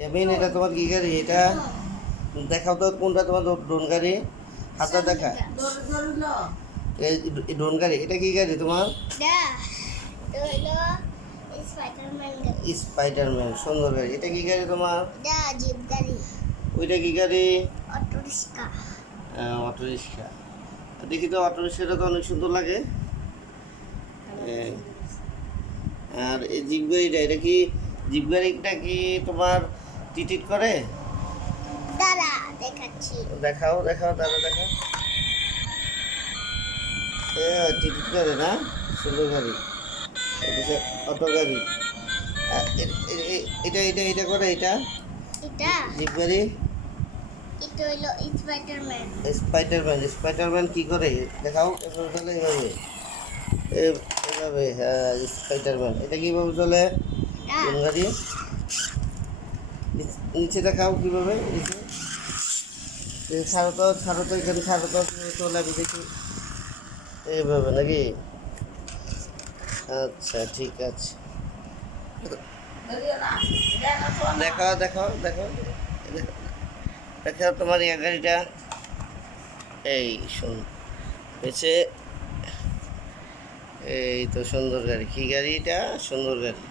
ইয়ামিন, এটা তোমার কি গাড়ি? এটা দেখাও তো, কোনটা তোমার ড্রোন গাড়ি? হাতটা দেখা। এই ড্রোন গাড়ি, এটা কি গাড়ি তোমার? স্পাইডারম্যান, সুন্দর গাড়ি। এটা কি গাড়ি তোমার? জিপ গাড়ি। ওইটা কি গাড়ি? Auto rickshaw. Auto rickshaw. দেখি তো, অটো রিক্সাটা তো অনেক সুন্দর লাগে। আর এই জিপ গাড়িটা, এটা কি জিপ গাড়িটা কি তোমার টিটিট করে? দাঁড়া দেখাচ্ছি। দেখাও দেখাও, দাদা দেখাও। টিকিট করে না? সুন্দর গাড়ি। অটো গাড়ি। এটা এটা এটা করে, এটা এটা জিপ গাড়ি। এটা হলো স্পাইডারম্যান। স্পাইডারম্যান। স্পাইডারম্যান কি করে দেখাও। এভাবে চলে, এইভাবে এভাবে। হ্যাঁ, স্পাইডারম্যান। এটা কীভাবে চলে? কোন গাড়ি? নিচে দেখাও কীভাবে। নিচে ছাড়ো তো, ছাড়ো তো, এখানে ছাড়ো তো, কীভাবে চলে আমি দেখি। এইভাবে নাকি? আচ্ছা, ঠিক আছে। দেখাও দেখাও দেখাও দেখাও তোমার এই গাড়িটা। এই শুন হয়েছে। এই তো সুন্দর গাড়ি। কি গাড়ি এটা? সুন্দর গাড়ি।